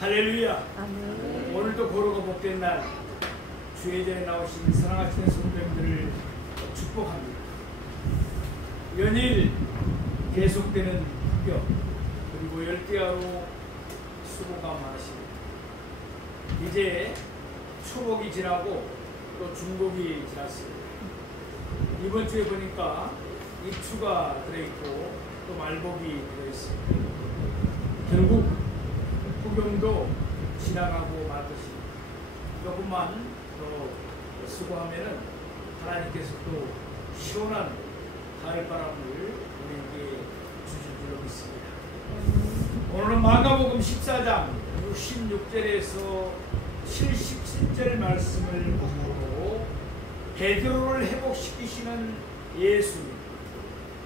할렐루야. 아멘. 오늘도 고르고 복된 날 주의 전에 나오신 사랑하시는 성도님들을 축복합니다. 연일 계속되는 폭격 그리고 열대야로 수고가 많으십니다. 이제 초복이 지나고 또 중복이 지났습니다. 이번 주에 보니까 입추가 들어있고 또 말복이 들어있습니다. 결국 폭염도 지나가고 말 것입니다. 조금만 더 수고하면은 하나님께서 또 시원한 가을바람을 우리에게 주실 줄로 믿습니다. 오늘은 마가복음 14장 66절에서 77절 말씀을 보고 베드로를 회복시키시는 예수님,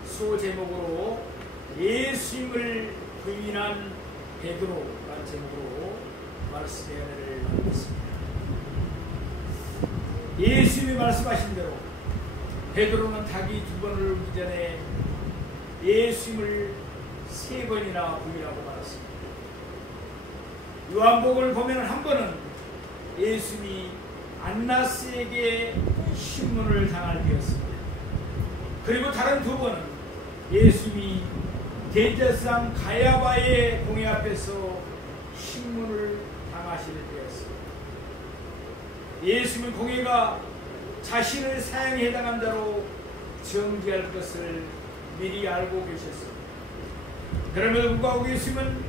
소제목으로 예수님을 부인한 베드로라는 제목으로 말씀의 은혜를 나누겠습니다. 예수님이 말씀하신 대로 베드로는 닭이 2번을 울기 전에 예수님을 3번이나 부인하고 말았습니다. 요한복음을 보면 한 번은 예수님이 안나스에게 신문을 당할 때였습니다. 그리고 다른 2번은 예수님이 대제사장 가야바의 공회 앞에서 신문을 당하실 때였습니다. 예수님은 공회가 자신을 사형에 해당한 자로 정죄할 것을 미리 알고 계셨습니다. 그럼에도 불구하고 예수님은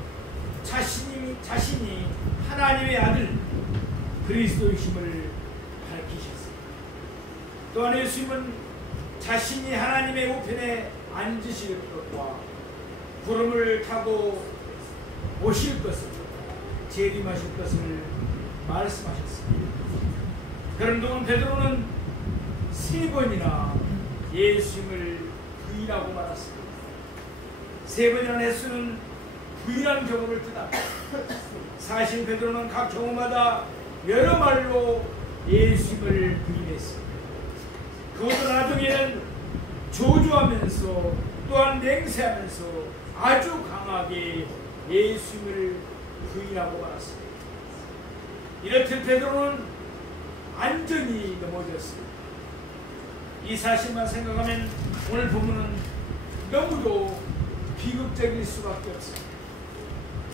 자신이 하나님의 아들 그리스도이심을 밝히셨습니다. 또한 예수님은 자신이 하나님의 우편에 앉으실 것과 구름을 타고 오실 것을 재림하실 것을 말씀하셨습니다. 그런 동안 베드로는 3번이나 예수님을 부인하고 말았습니다. 3번이라는 횟수는 부인한 경우를 뜻합니다. 사실 베드로는 각 경우마다 여러 말로 예수님을 부인했습니다. 그것도 나중에는 조주하면서 또한 맹세하면서 아주 강하게 예수님을 부인하고 말았습니다. 이렇듯 베드로는 완전히 넘어졌습니다. 이 사실만 생각하면 오늘 본문은 너무도 비극적일 수밖에 없습니다.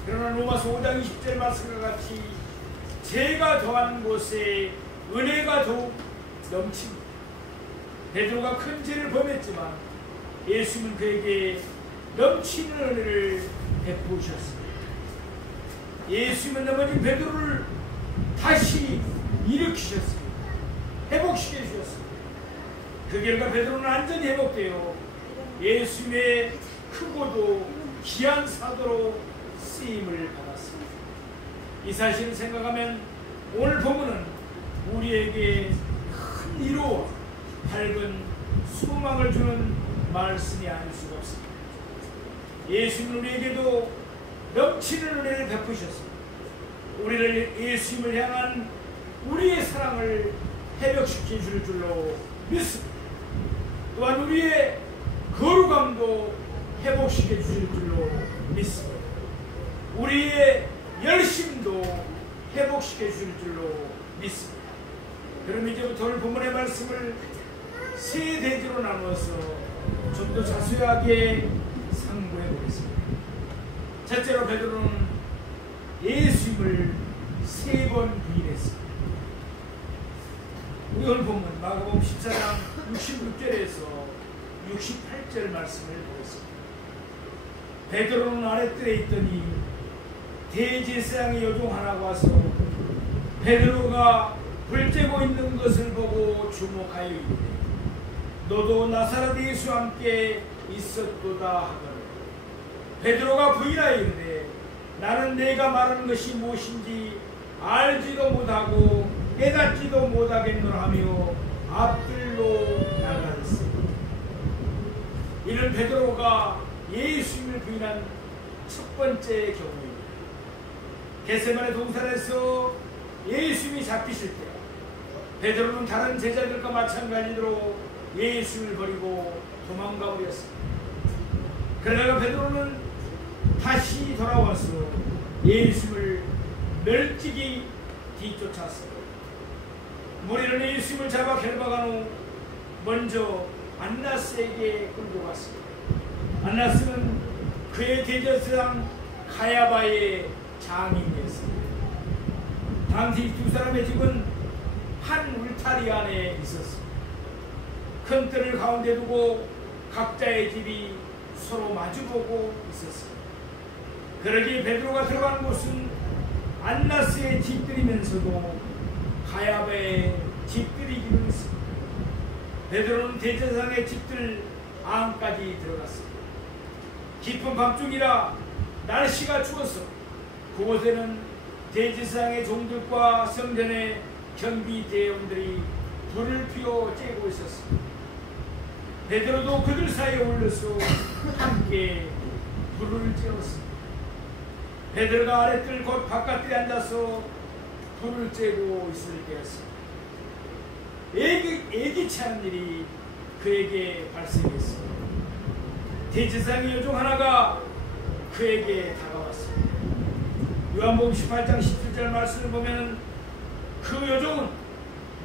그러나 로마서 5장 20절 말씀과 같이 죄가 더한 곳에 은혜가 더욱 넘칩니다. 베드로가 큰 죄를 범했지만 예수님은 그에게 넘치는 은혜를 베푸셨습니다. 예수님은 넘어진 베드로를 다시 일으키셨습니다. 회복시켜 주셨습니다. 그 결과 베드로는 완전히 회복되어 예수님의 크고도 귀한 사도로 쓰임을 받았습니다. 이 사실을 생각하면 오늘 본문은 우리에게 큰 위로와 밝은 소망을 주는 말씀이 아닐 수가 없습니다. 예수님은 우리에게도 넘치는 은혜를 베푸셨습니다. 우리를 예수님을 향한 우리의 사랑을 회복시켜 줄 줄로 믿습니다. 또한 우리의 거룩함도 회복시켜 주실 줄로 믿습니다. 우리의 열심도 회복시켜 주실 줄로 믿습니다. 그럼 이제부터 오늘 본문의 말씀을 3대지로 나누어서 좀 더 자세하게 상고해 보겠습니다. 첫째로 베드로는 예수님을 3번 부인했습니다. 우리 오늘 본문 마가복음 14장 66절에서 68절 말씀을 보겠습니다. 베드로는 아랫뜰에 있더니 대제사장의 여종 하나가 와서 베드로가 불 쬐고 있는 것을 보고 주목하여 이르되 너도 나사렛 예수와 함께 있었도다 하거늘 베드로가 부인하여 이르되 나는 내가 말하는 것이 무엇인지 알지도 못하고 깨닫지도 못하겠노라 하며 앞들로 나가렸습니다. 이는 베드로가 예수님을 부인한 첫 번째 경우입니다. 겟세마네 동산에서 예수님이 잡히실 때 베드로는 다른 제자들과 마찬가지로 예수님을 버리고 도망가 버렸습니다. 그러다가 베드로는 다시 돌아와서 예수님을 멸찍이 뒤쫓았어요. 무리는 예수님을 잡아 결박한 후 먼저 안나스에게 끌고 갔습니다. 안나스는 그의 대제사장 가야바의 장인이었습니다. 당시 두 사람의 집은 한 울타리 안에 있었습니다. 큰 뜰을 가운데 두고 각자의 집이 서로 마주보고 있었습니다. 그러기에 베드로가 들어간 곳은 안나스의 집들이면서도 가야바의 집들이기도 했습니다. 베드로는 대제사장의 집들 안까지 들어갔습니다. 깊은 밤중이라 날씨가 추워서 그곳에는 대제사장의 종들과 성전의 경비대원들이 불을 피워 쬐고 있었습니다. 베드로도 그들 사이에 올려서 함께 불을 쬐었습니다. 베드로가 아랫뜰 곧 바깥에 앉아서 불을 쬐고 있을 때였습니다. 예기치 않은 일이 그에게 발생했습니다. 대제사장의 여종 하나가 그에게 다가왔습니다. 요한복음 18장 17절 말씀을 보면 그 여종은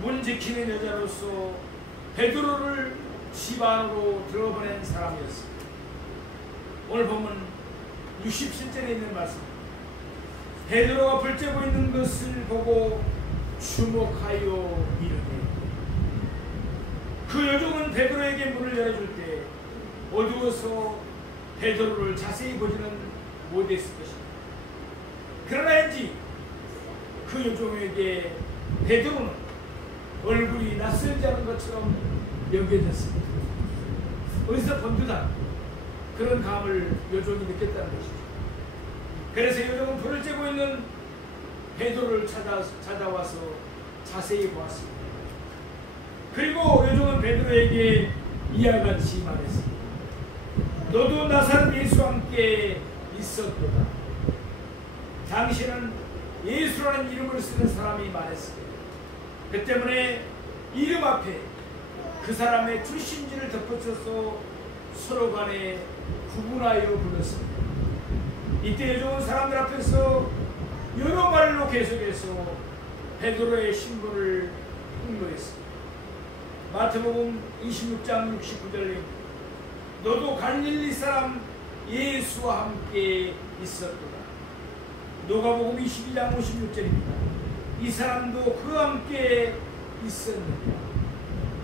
문 지키는 여자로서 베드로를 집 안으로 들어보낸 사람이었습니다. 오늘 보면 67절에 있는 말씀입니다. 베드로가 불 쬐고 있는 것을 보고 주목하여 이르되, 그 여종은 베드로에게 문을 열어줄 때 어두워서 베드로를 자세히 보지는 못했을 것입니다. 그러나인지 그 여종에게 베드로는 얼굴이 낯설지 않은 것처럼 여겨졌습니다. 어디서 본 듯한 그런 감을 여종이 느꼈다는 것이죠. 그래서 여종은 불을 쬐고 있는 베드로를 찾아와서 자세히 보았습니다. 그리고 여종은 베드로에게 이와 같이 말했습니다. 너도 나사렛 예수와 함께 있었도다. 당시에는 예수라는 이름을 쓰는 사람이 많았습니다. 그 때문에 이름 앞에 그 사람의 출신지를 덧붙여서 서로 간에 구분하여 불렀습니다. 이때 여종은 사람들 앞에서 여러 말로 계속해서 베드로의 신분을 홍보했습니다. 마태복음 26장 69절에 너도 갈릴리 사람 예수와 함께 있었도다. 누가복음 22장 56절입니다. 이 사람도 그와 함께 있었느니라.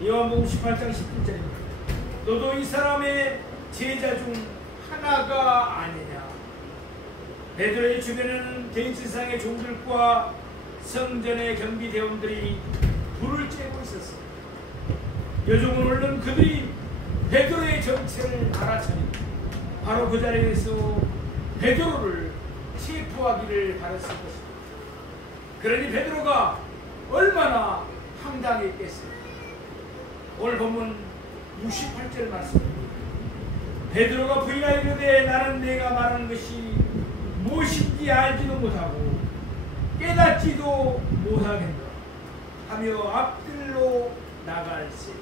요한복음 18장 17절입니다. 너도 이 사람의 제자 중 하나가 아니냐. 베드로의 주변에는 대제사장의 종들과 성전의 경비대원들이 불을 쬐고 있었습니다. 여종은 얼른 그들이 베드로의 정체를 알아차니 바로 그 자리에서 베드로를 체포하기를 바랐을 것입니다. 그러니 베드로가 얼마나 황당했겠습니까? 오늘 본문 68절 말씀입니다. 베드로가 부인하여 이르되 나는 내가 말하는 것이 무엇인지 알지도 못하고 깨닫지도 못하겠노라 하며 앞들로 나갈세.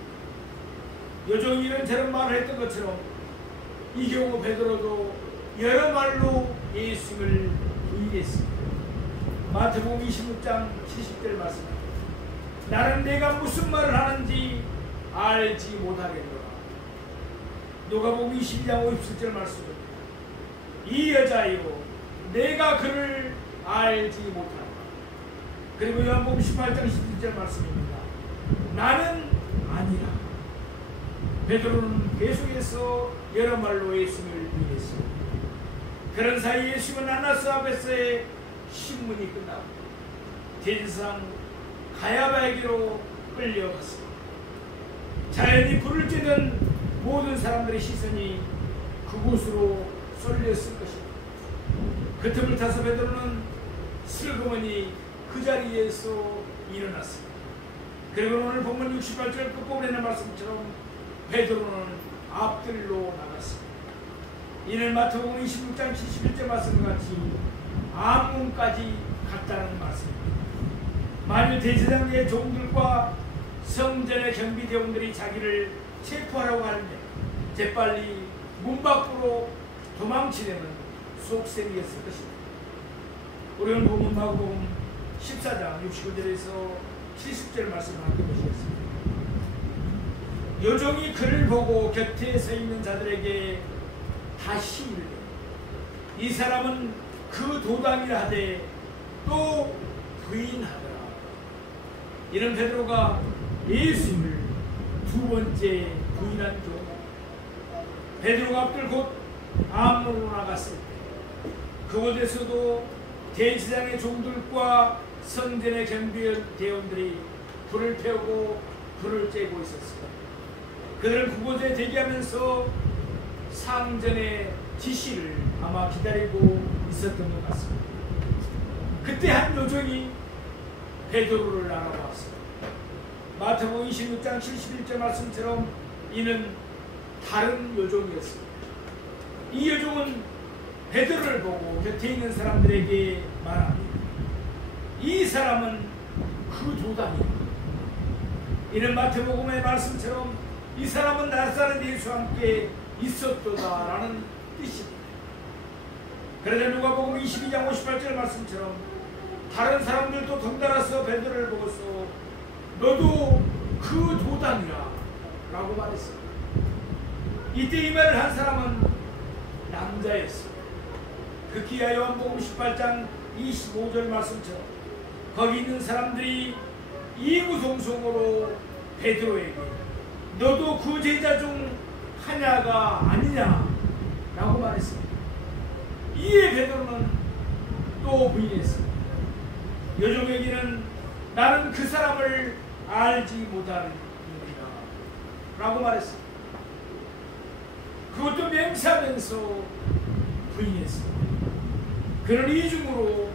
여종이 이런저런 말을 했던 것처럼 이 경우 베드로도 여러 말로 예수를 부인했습니다. 마태복음 26장 70절 말씀입니다. 나는 내가 무슨 말을 하는지 알지 못하겠노라. 누가복음 22장 57절 말씀입니다. 이 여자여 내가 그를 알지 못하노라. 그리고 요한복음 18장 11절 말씀입니다. 나는 아니라. 베드로는 계속해서 여러 말로 예수를 부인했습니다. 그런 사이 예수는 안나스 앞에서의 신문이 끝나고 대제사장 가야바에게로 끌려갔습니다. 자연히 불을 쬐던 모든 사람들의 시선이 그곳으로 쏠렸을 것입니다. 그 틈을 타서 베드로는 슬그머니 그 자리에서 일어났습니다. 그리고 오늘 본문 68절 끝부분에 있는 말씀처럼 베드로는 앞들로 나갔습니다. 이는 마태복음 26장 71절 말씀과 같이 암문까지 갔다는 말씀입니다. 만일 대제사장의 종들과 성전의 경비대원들이 자기를 체포하라고 하는데 재빨리 문 밖으로 도망치려는 속셈이었을 것입니다. 우리는 보면 마가복음 14장 69절에서 70절 말씀을 함께 보시겠습니다. 요종이 그를 보고 곁에 서 있는 자들에게 다시 이르되 이 사람은 그 도당이라 하되 또 부인하더라. 이는 베드로가 예수님을 두 번째 부인한 경우. 베드로가 앞들 곧 아무로 나갔을 때 그곳에서도 대제사장의 종들과 성전의 경비대원들이 불을 태우고 불을 쬐고 있었습니다. 그들은 그곳에 대기하면서 상전의 지시를 아마 기다리고 있었던 것 같습니다. 그때 한 요정이 베드로를 알아보았습니다. 마태복음 26장 71절 말씀처럼 이는 다른 요정이었습니다. 이 요정은 베드로를 보고 곁에 있는 사람들에게 말합니다. 이 사람은 그 도당이다. 이는 마태복음의 말씀처럼 이 사람은 나사렛 예수와 함께 있었도다라는 뜻입니다. 그러자 누가복음 22장 58절 말씀처럼 다른 사람들도 덩달아서 베드로를 보고서 너도 그 도당이라 라고 말했습니다. 이때 이 말을 한 사람은 남자였습니다. 극기야 요한복음 18장 25절 말씀처럼 거기 있는 사람들이 이구동성으로 베드로에게 너도 그 제자 중 하나가 아니냐 라고 말했습니다. 이에 베드로는 또 부인했습니다. 요종에게는 나는 그 사람을 알지 못하느니라 라고 말했습니다. 그것도 맹세하면서 부인했습니다. 그는 이중으로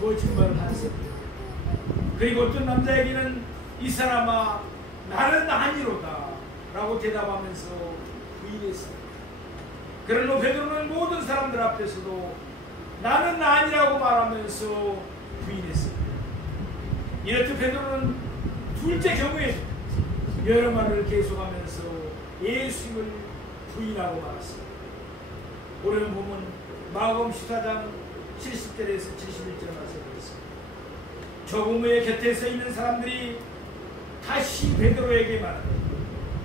거짓말을 하였습니다. 그리고 어떤 남자에게는 이 사람아 나는 아니로다 라고 대답하면서 부인했습니다. 그러나 베드로는 모든 사람들 앞에서도 나는 아니라고 말하면서 부인했습니다. 이렇듯 베드로는 둘째 경우에 여러 말을 계속하면서 예수님을 부인하고 말았습니다. 오늘 보면 마가복음 14장 70절에서 71절 말씀드렸습니다. 조금 후에 곁에 서 있는 사람들이 다시 베드로에게 말하되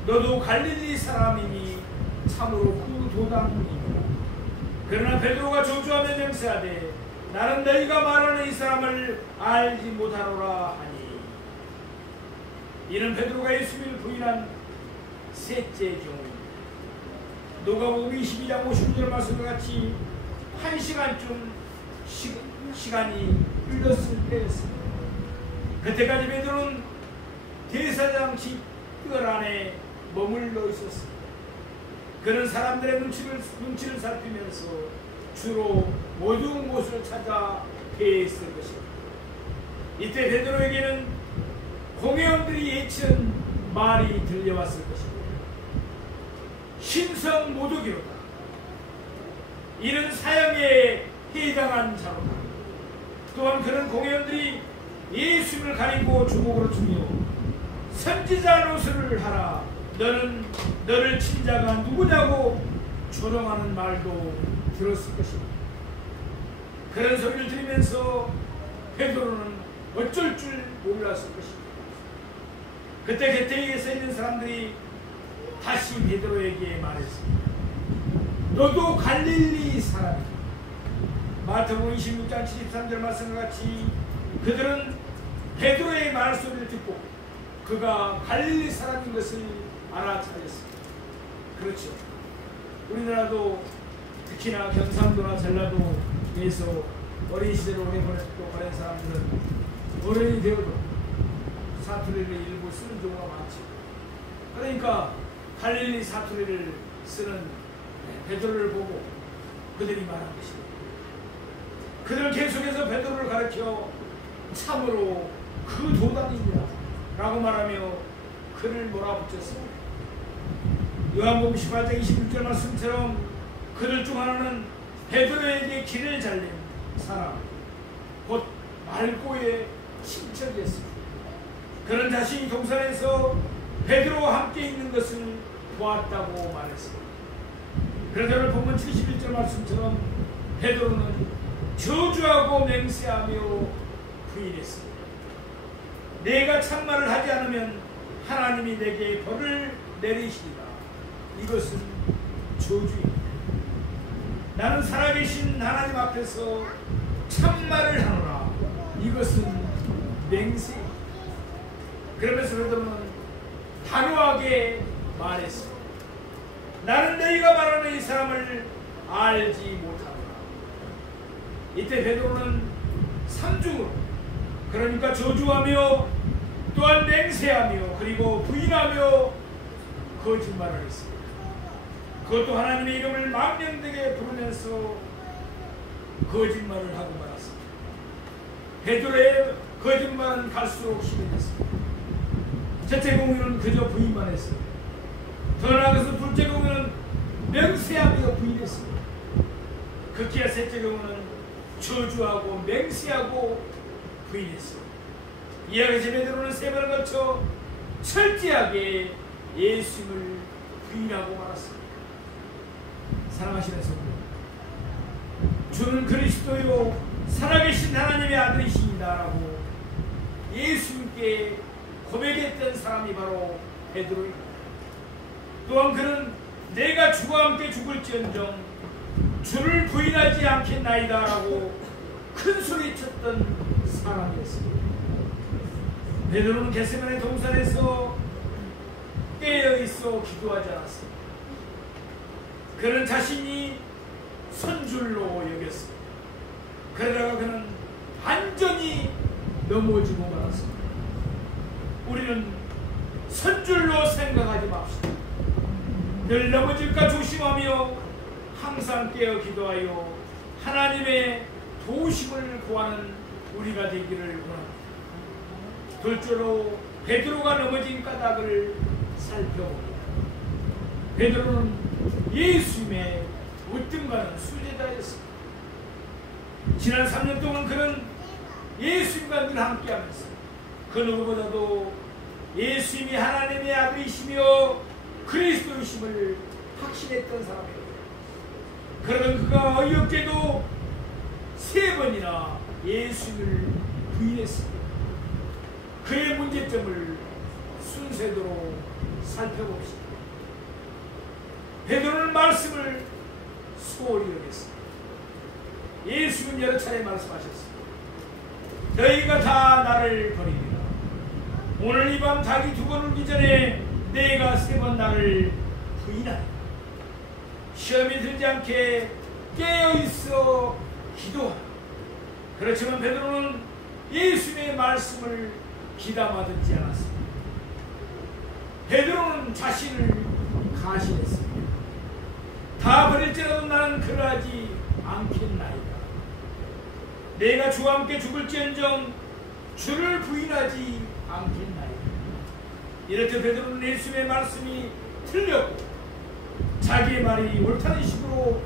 너도 갈릴리 사람이니 참으로 그 도당이니라. 그러나 베드로가 저주하며 맹세하되 나는 너희가 말하는 이 사람을 알지 못하노라 하니 이는 베드로가 예수님을 부인한 셋째 경우입니다. 누가복음 22장 59절 말씀과 같이 1시간쯤 시간이 흘렀을 때였습니다. 그때까지 베드로는 대사장 집뜰 안에 머물러 있었습니다. 그는 사람들의 눈치를 살피면서 주로 어두운 곳을 찾아 회의했을 것입니다. 이때 베드로에게는 공회원들이 예치한 말이 들려왔을 것입니다. 신성 모독이로다. 이는 사형에 해당한 자로다. 또한 그런 공회원들이 예수님을 가리고 주먹으로 주며 선지자 노릇을 하라. 너는 너를 친 자가 누구냐고 조롱하는 말도 들었을 것입니다. 그런 소리를 들으면서 베드로는 어쩔 줄 몰랐을 것입니다. 그때 곁에 서 있는 사람들이 다시 베드로에게 말했습니다. 너도 갈릴리 사람이다. 마태복음 26장 73절 말씀과 같이 그들은 베드로의 말소리를 듣고 그가 갈릴리 사람인 것을 알아차렸습니다. 그렇죠. 우리나라도 특히나 경상도나 전라도에서 어린 시절을 오래 보낸 사람들은 어른이 되어도 사투리를 일부 쓰는 경우가 많죠. 그러니까 갈릴리 사투리를 쓰는 베드로를 보고 그들이 말한 것입니다. 그들은 계속해서 베드로를 가르쳐 참으로 그 도당입니다 라고 말하며 그를 몰아붙였습니다. 요한복음 18장 26절 말씀처럼 그들 중 하나는 베드로에게 길을 잘린 사람 곧 말고의 친척이었습니다. 그는 자신이 동산에서 베드로와 함께 있는 것을 보았다고 말했습니다. 그러자 오늘 본문 71절 말씀처럼 베드로는 저주하고 맹세하며 부인했습니다. 내가 참말을 하지 않으면 하나님이 내게 벌을 내리시리라. 이것은 저주입니다. 나는 살아계신 하나님 앞에서 참말을 하노라. 이것은 맹세입니다. 그러면서 베드로는 단호하게 말했습니다. 나는 너희가 말하는 이 사람을 알지 못하노라. 이때 베드로는 삼중으로, 그러니까 저주하며 또한 맹세하며 그리고 부인하며 거짓말을 했습니다. 그것도 하나님의 이름을 망령되게 부르면서 거짓말을 하고 말았습니다. 베드로의 거짓말은 갈수록 심해졌습니다. 첫째 공유는 그저 부인만 했습니다. 더 나아가서 둘째 경우는 맹세하며 부인했습니다. 극기야 셋째 경우는 저주하고 맹세하고 부인했습니다. 이와 같이 베드로는 세 번을 거쳐 철저하게 예수님을 부인하고 말았습니다. 사랑하시는 성도, 주는 그리스도요 살아계신 하나님의 아들이십니다라고 예수님께 고백했던 사람이 바로 베드로입니다. 또한 그는 내가 주와 함께 죽을지언정 주를 부인하지 않겠나이다라고 큰 소리 쳤던 사람이었습니다. 베드로는 겟세마네 동산에서 깨어있어 기도하지 않았습니다. 그는 자신이 선줄로 여겼습니다. 그러다가 그는 완전히 넘어지고 말았습니다. 우리는 선줄로 생각하지 맙시다. 늘 넘어질까 조심하며 항상 깨어 기도하여 하나님의 도우심을 구하는 우리가 되기를 원합니다. 둘째로 베드로가 넘어진 까닭을 살펴봅니다. 베드로는 예수님의 으뜸가는 수제자였습니다. 지난 3년 동안 그는 예수님과 늘 함께하면서 그 누구보다도 예수님이 하나님의 아들이시며 그리스도이심을 확신했던 사람이었습니다. 그러던 그가 어이없게도 3번이나 예수님을 부인했습니다. 그의 문제점을 순서대로 살펴봅시다. 베드로는 말씀을 소홀히 여겼습니다. 예수님은 여러 차례 말씀하셨습니다. 너희가 다 나를 버립니다. 오늘 이 밤 닭이 2번 울기 전에 내가 3번 나를 부인하리라. 시험이 들지 않게 깨어있어 기도하라. 그렇지만 베드로는 예수님의 말씀을 귀담아듣지 않았습니다. 베드로는 자신을 가신했습니다. 다 버릴지라도 나는 그러하지 않겠나이다. 내가 주와 함께 죽을지언정 주를 부인하지 않겠나이다. 이렇게 베드로는 예수님의 말씀이 틀렸고 자기의 말이 옳다는 식으로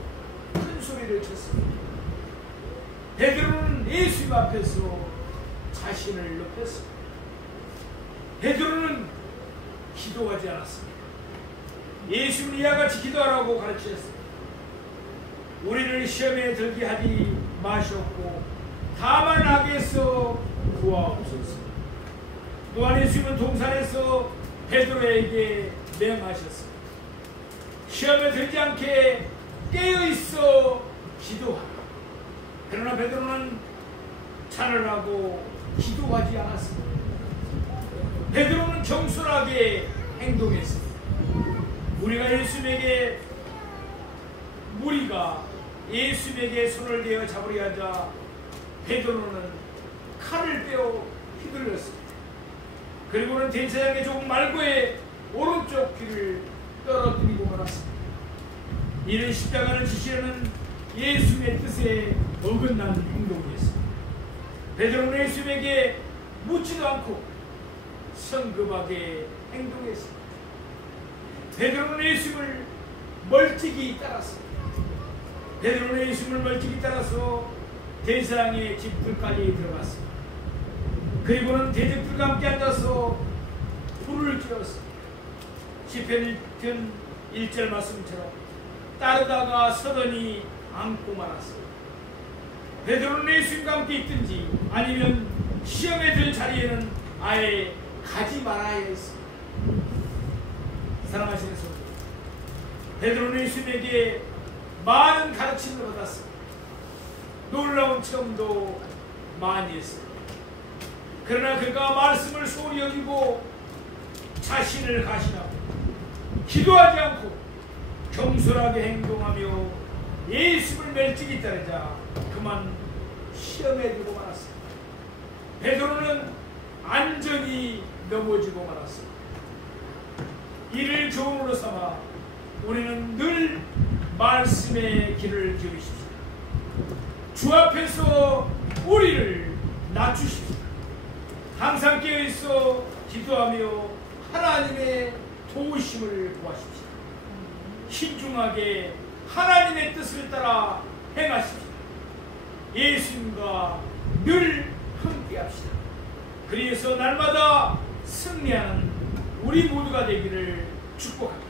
큰 소리를 쳤습니다. 베드로는 예수님 앞에서 자신을 높였습니다. 베드로는 기도하지 않았습니다. 예수님은 이와 같이 기도하라고 가르치셨습니다. 우리를 시험에 들게 하지 마시옵고 다만 악에서 구하옵소서. 또한 예수님은 동산에서 베드로에게 명하셨습니다. 시험에 들지 않게 깨어있어 기도하라. 그러나 베드로는 자멸하고 기도하지 않았습니다. 베드로는 겸손하게 행동했습니다. 무리가 예수님에게 손을 대어 잡으려 하자 베드로는 칼을 빼어 휘둘렀습니다. 그리고는 대제사장의 종 말고의 오른쪽 귀를 떨어뜨리고 말았습니다. 이는 십자가를 지시려는 예수님의 뜻에 어긋난 행동이었습니다. 베드로는 예수님에게 묻지도 않고 성급하게 행동했습니다. 베드로는 예수님을 멀찍이 따랐습니다. 베드로는 예수님을 멀찍이 따라서 대제사장의 집들까지 들어갔습니다. 그리고는 대적들과 함께 앉아서 불을 지었습니다. 시편 1절 말씀처럼 따르다가 서더니 앉고 말았습니다. 베드로는 예수님과 함께 있든지 아니면 시험에 들 자리에는 아예 가지 말아야 했습니다. 사랑하시는 성도, 베드로는 예수님에게 많은 가르침을 받았습니다. 놀라운 체험도 많이 했습니다. 그러나 그가 말씀을 소홀히 여기고 자신을 가신하고 기도하지 않고 겸손하게 행동하며 예수를 멸찍이 따르자 그만 시험에 들고 말았습니다. 베드로는 안전히 넘어지고 말았습니다. 이를 교훈으로 삼아 우리는 늘 말씀의 길을 기울이십시오. 주 앞에서 우리를 낮추십시오. 항상 깨어있어 기도하며 하나님의 도우심을 구하십시오. 신중하게 하나님의 뜻을 따라 행하십시오. 예수님과 늘 함께합시다. 그래서 날마다 승리하는 우리 모두가 되기를 축복합니다.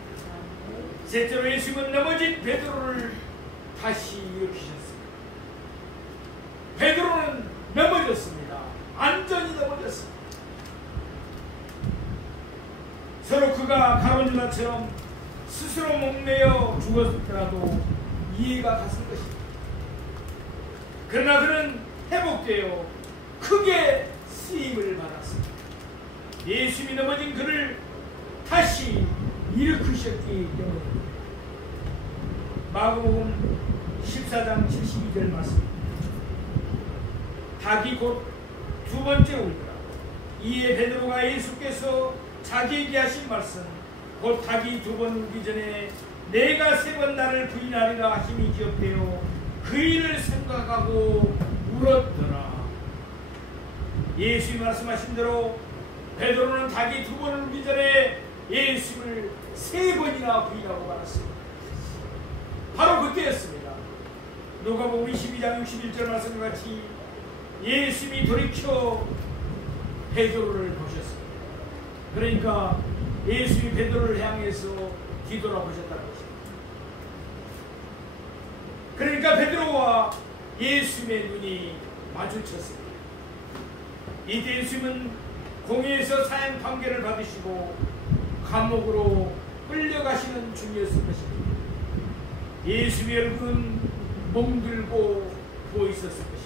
셋째로, 예수님은 넘어진 베드로를 다시 일으키셨습니다. 베드로는 넘어졌습니다. 안전히 넘어졌습니다. 서로 그가 가룟 유다처럼 스스로 목매어 죽었더라도 이해가 갔을 것입니다. 그러나 그는 회복되어 크게 쓰임을 받았습니다. 예수님이 넘어진 그를 다시 일으키셨기 때문입니다. 마가복음 14장 72절 말씀입니다. 닭이 곧 두 번째 울더라. 이에 베드로가 예수께서 자기에게 하신 말씀, 곧 닭이 두 번 울기 전에 내가 세 번 나를 부인하리라 하심이 기억되어 그 일을 생각하고 울었더라. 예수님이 말씀하신 대로 베드로는 닭이 두 번 울기 전에 예수를 세 번이나 부인하고 말았습니다. 바로 그때였습니다. 누가복음 22장 61절 말씀과 같이 예수님이 돌이켜 베드로를 보셨습니다. 그러니까 예수님이 베드로를 향해서 뒤돌아보셨다는 것입니다. 그러니까 베드로와 예수님의 눈이 마주쳤습니다. 이때 예수님은 공회에서 사형 판결을 받으시고 감옥으로 끌려가시는 중이었을 것입니다. 예수님의 얼굴은 멍들고 부어있었을 것입니다.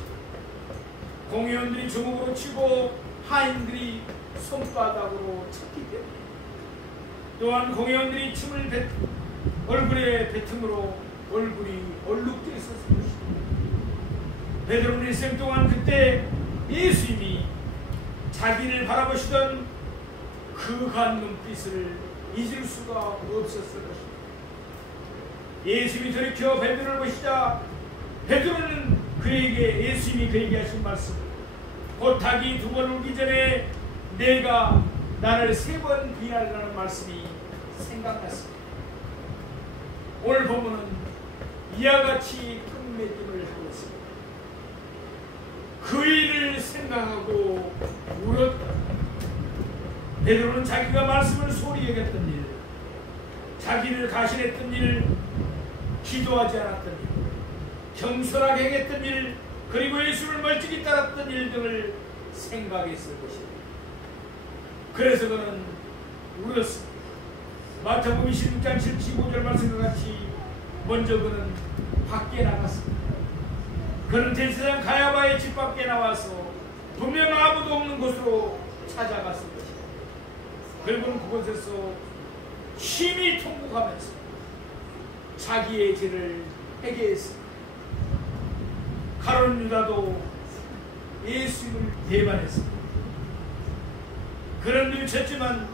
공회원들이 주먹으로 치고 하인들이 손바닥으로 쳤기 때문에, 또한 공회원들이 침을 얼굴에 뱉음으로 얼굴이 얼룩져 있었을 것입니다. 베드로는 일생 동안 그때 예수님이 자기를 바라보시던 그 간 눈빛을 잊을 수가 없었을 것입니다. 예수님이 돌이켜 베드로를 보시자 베드로는 예수님이 그에게 하신 말씀, 곧 닭이 두 번 울기 전에 내가 나를 세 번 비하리라는 말씀이 생각났습니다. 오늘 본문은 이와 같이 끝맺음을 하고 있습니다. 그 일을 생각하고 울었다. 베드로는 자기가 말씀을 소홀히 여겼던 일, 자기를 가신했던 일, 기도하지 않았던 일, 겸손하게 행했던 일, 그리고 예수를 멀찍이 따랐던 일 등을 생각했을 것입니다. 그래서 그는 울었습니다. 마태복음 26장 75절 말씀과 같이 먼저 그는 밖에 나갔습니다. 그는 제사장 가야바의 집 밖에 나와서 분명 아무도 없는 곳으로 찾아갔을 것입니다. 그리고는 그곳에서 심히 통곡하면서 자기의 죄를 회개했습니다. 가룟 유다도 예수님을 배반했습니다. 그런 일을 쳤지만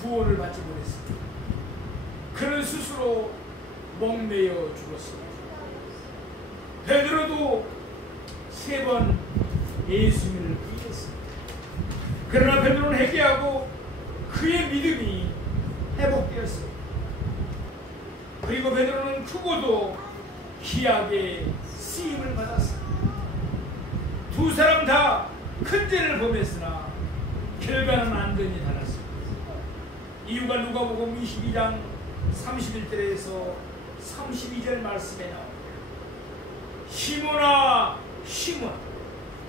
구원을 받지 못했습니다. 그는 스스로 목매여 죽었습니다. 베드로도 세 번 예수님을 부인했습니다. 그러나 베드로는 회개하고 그의 믿음이 회복되었습니다. 그리고 베드로는 크고도 귀하게 쓰임을 받았습니다. 두 사람 다 큰 죄를 범했으나 결과는 안전히 달았습니다. 이유가 누가복음 22장 31절에서 32절 말씀에 나옵니다. 시몬아 시몬,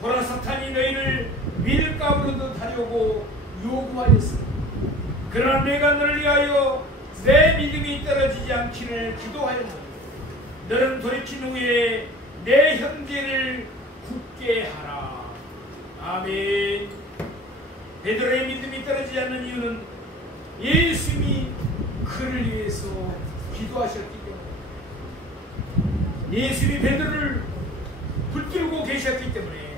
보라 사탄이 너희를 밀가루로 하려고 요구하였으니 그러나 내가 너를 위하여 내 믿음이 떨어지지 않기를 기도하였노니 너는 돌이킨 후에 내 형제를 굳게 하라. 아멘. 베드로의 믿음이 떨어지지 않는 이유는 예수님이 그를 위해서 기도하셨기 때문에, 예수님이 베드로를 붙들고 계셨기 때문에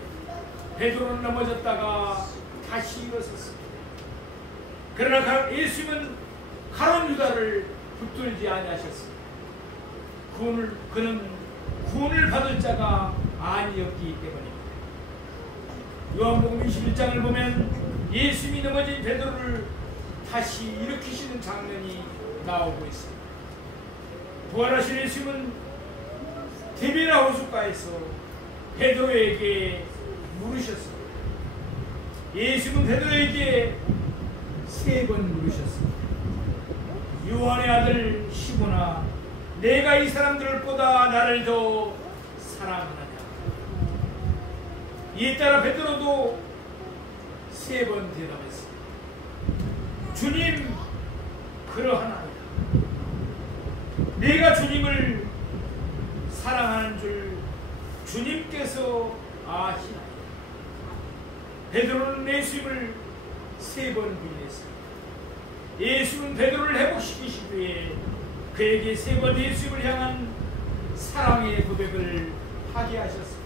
베드로는 넘어졌다가 다시 일어섰습니다. 그러나 예수님은 가룟 유다를 붙들지 아니하셨습니다. 그는 구원을 받을 자가 아니었기 때문입니다. 요한복음 21장을 보면 예수님이 넘어진 베드로를 다시 일으키시는 장면이 나오고 있습니다. 부활하신 예수님은 디비나 호숫가에서 베드로에게 물으셨습니다. 예수님은 베드로에게 3번 물으셨습니다. 요한의 아들 시몬아, 내가 이 사람들보다 나를 더 사랑하느냐? 이에 따라 베드로도 3번 대답했습니다. 주님, 그러하나이다. 내가 주님을 사랑하는 줄 주님께서 아시나이다. 베드로는 예수님을 3번 부인했습니다. 예수님은 베드로를 회복시키신 후에 그에게 3번 예수님을 향한 사랑의 고백을 하게 하셨습니다.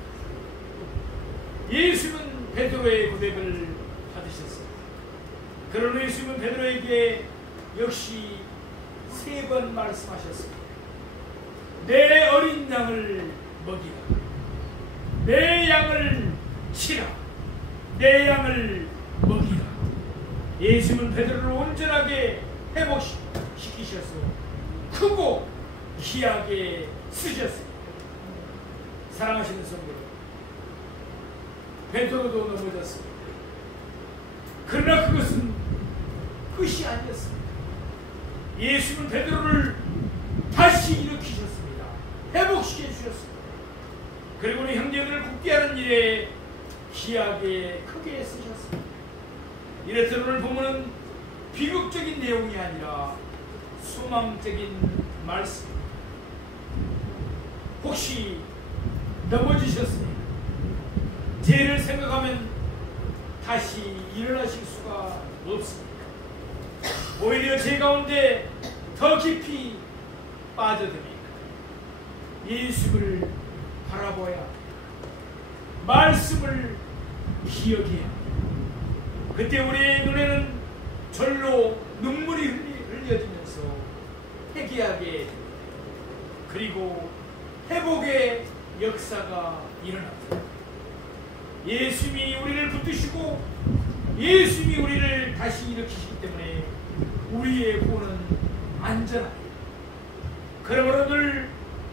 예수님은 베드로의 고백을 받으셨습니다. 그러나 예수님은 베드로에게 역시 3번 말씀하셨습니다. 내 어린 양을 먹이라. 내 양을 치라. 내 양을 먹이라. 예수님은 베드로를 온전하게 회복시키셔서 크고 귀하게 쓰셨습니다. 사랑하시는 성도, 베드로도 넘어졌습니다. 그러나 그것은 끝이 아니었습니다. 예수님은 베드로를 다시 일으키셨습니다. 회복시켜 주셨습니다. 그리고 형제들을 굳게 하는 일에 귀하게 크게 쓰셨습니다. 이래서 오늘 본문은 비극적인 내용이 아니라 소망적인 말씀입니다. 혹시 넘어지셨습니까? 죄를 생각하면 다시 일어나실 수가 없습니다. 오히려 죄 가운데 더 깊이 빠져듭니다. 예수를 바라보아야 합니다. 말씀을 기억해야 합니다. 그때 우리의 눈에는 절로 눈물이 흘려지면서 회개하게 됩니다. 그리고 회복의 역사가 일어납니다. 예수님이 우리를 붙드시고 예수님이 우리를 다시 일으키시기 때문에 우리의 구원은 안전합니다. 그러므로 늘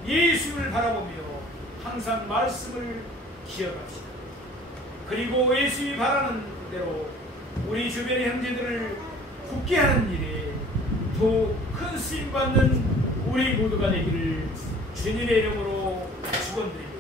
예수님을 바라보며 항상 말씀을 기억합시다. 그리고 예수님이 바라는 대로 우리 주변의 형제들을 굳게 하는 일에 더 큰 쓰임받는 우리 모두가 되기를 주님의 이름으로 축원드립니다.